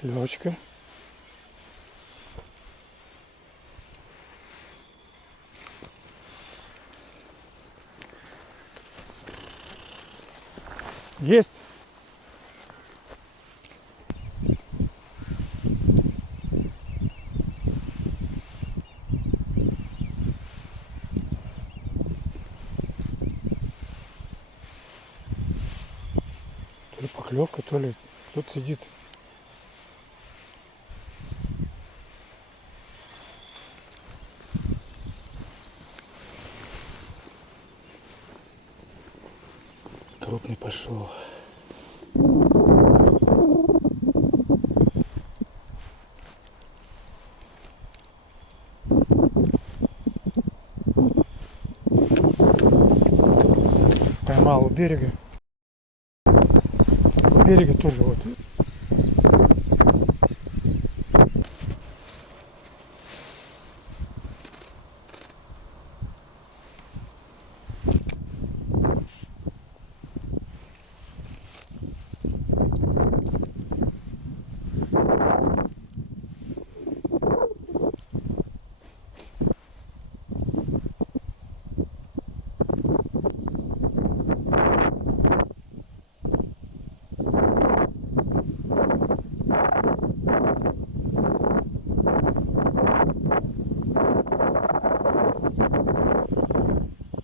Поклевочка. Есть. То ли поклевка, то ли кто-то сидит. Крупный пошел. Поймал у берега. У берега тоже вот.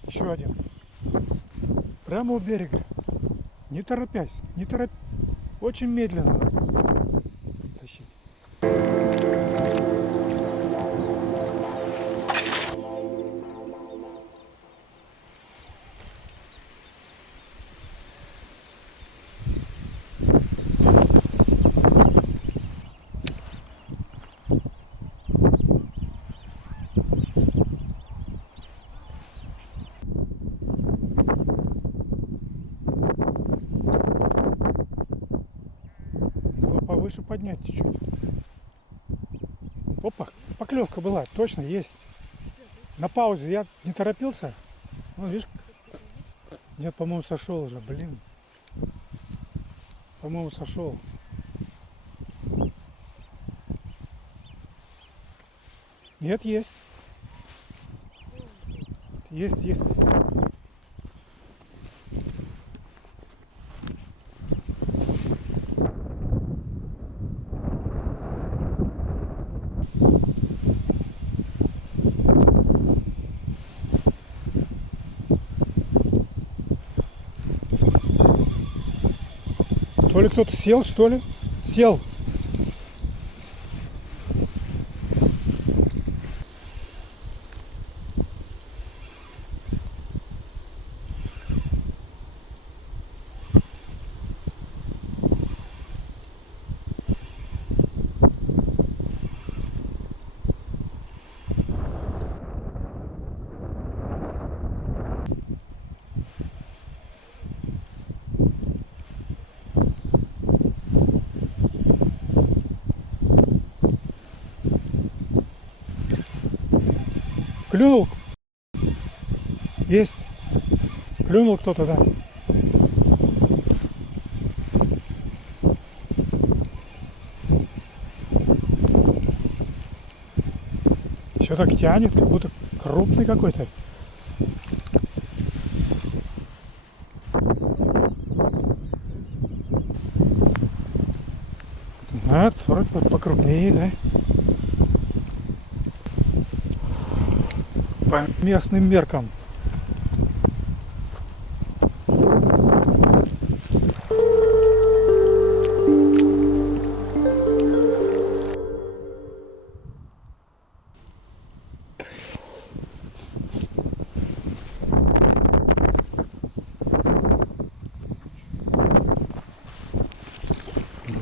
Еще один. Прямо у берега. Не торопясь. Не торопясь. Очень медленно тащить. Повыше поднять чуть-чуть. Опа, поклевка была, точно есть. На паузе я не торопился. Ну, видишь, нет, по-моему, сошел уже, блин. По-моему, сошел. Нет, есть. Есть. То ли кто-то сел, что ли? Сел. Клюнул. Есть. Клюнул кто-то, да. Еще так тянет, как будто крупный какой-то. Нет, вроде покрупнее, да. По местным меркам.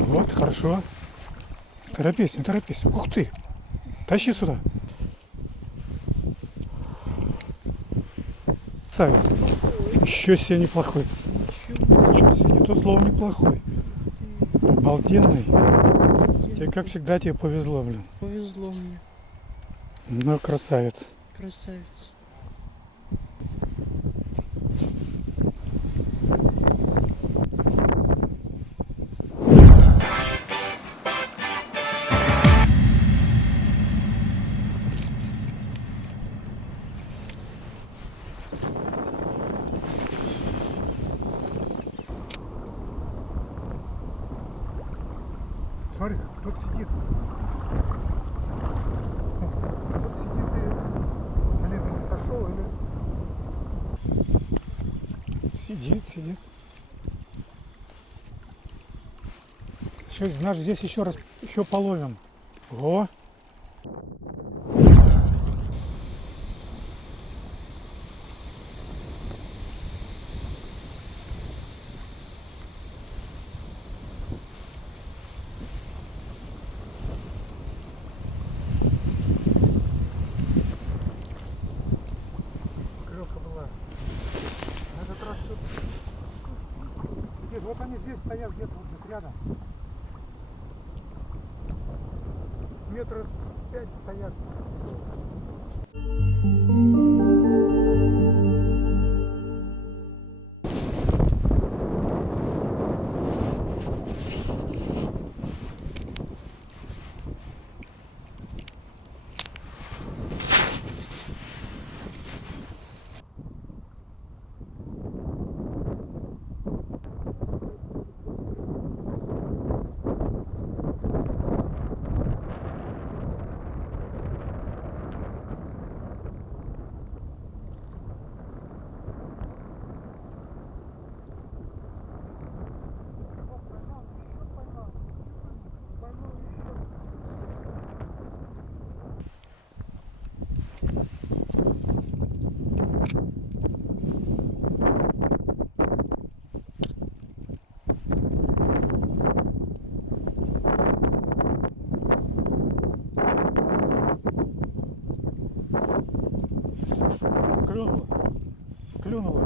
Вот, хорошо. Торопись, не торопись. Ух ты! Тащи сюда. Красавец. Еще себе неплохой. Ничего себе, не то слово неплохой. Обалденный. Тебе, как всегда, тебе повезло, блин. Повезло мне. Ну, красавец. Красавец. смотри, кто-то сидит. Кто-то сидит и, блин, или сошел, или... Сидит. Сейчас, наш здесь еще раз, еще половим. О! Клевка была. На этот раз тут... Нет, вот они здесь стоят где-то вот здесь рядом. Метров 5 стоят. Клюнула.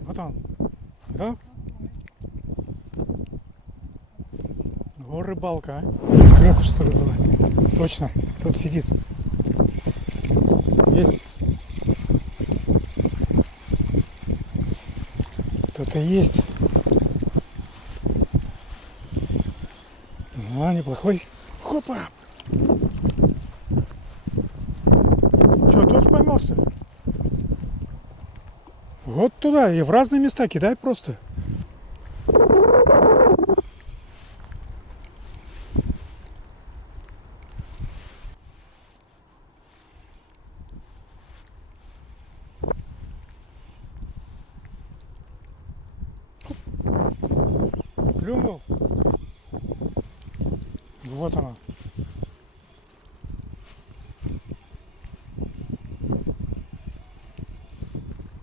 Вот он. Да? О, рыбалка, а? Клёвка, что ли, была? Точно. Тут сидит. Есть. Кто-то есть. А, неплохой. Хопа! Что, тоже поймал, что ли? Вот туда, и в разные места кидай просто. Клюнул. Вот она.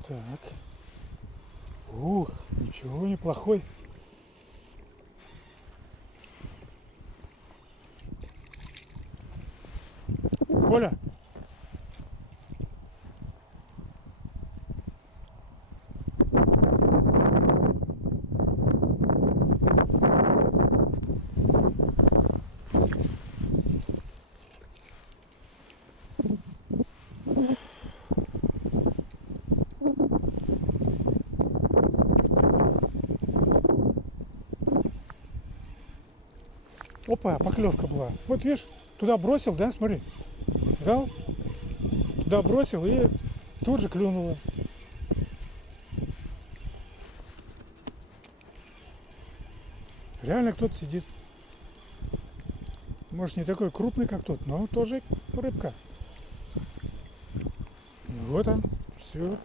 Так. Ух, ничего, неплохой. Коля. Опа, поклевка была. Вот видишь, туда бросил, да, смотри. Взял, туда бросил и тут же клюнуло. Реально кто-то сидит. Может, не такой крупный, как тот, но тоже рыбка. Вот он, все.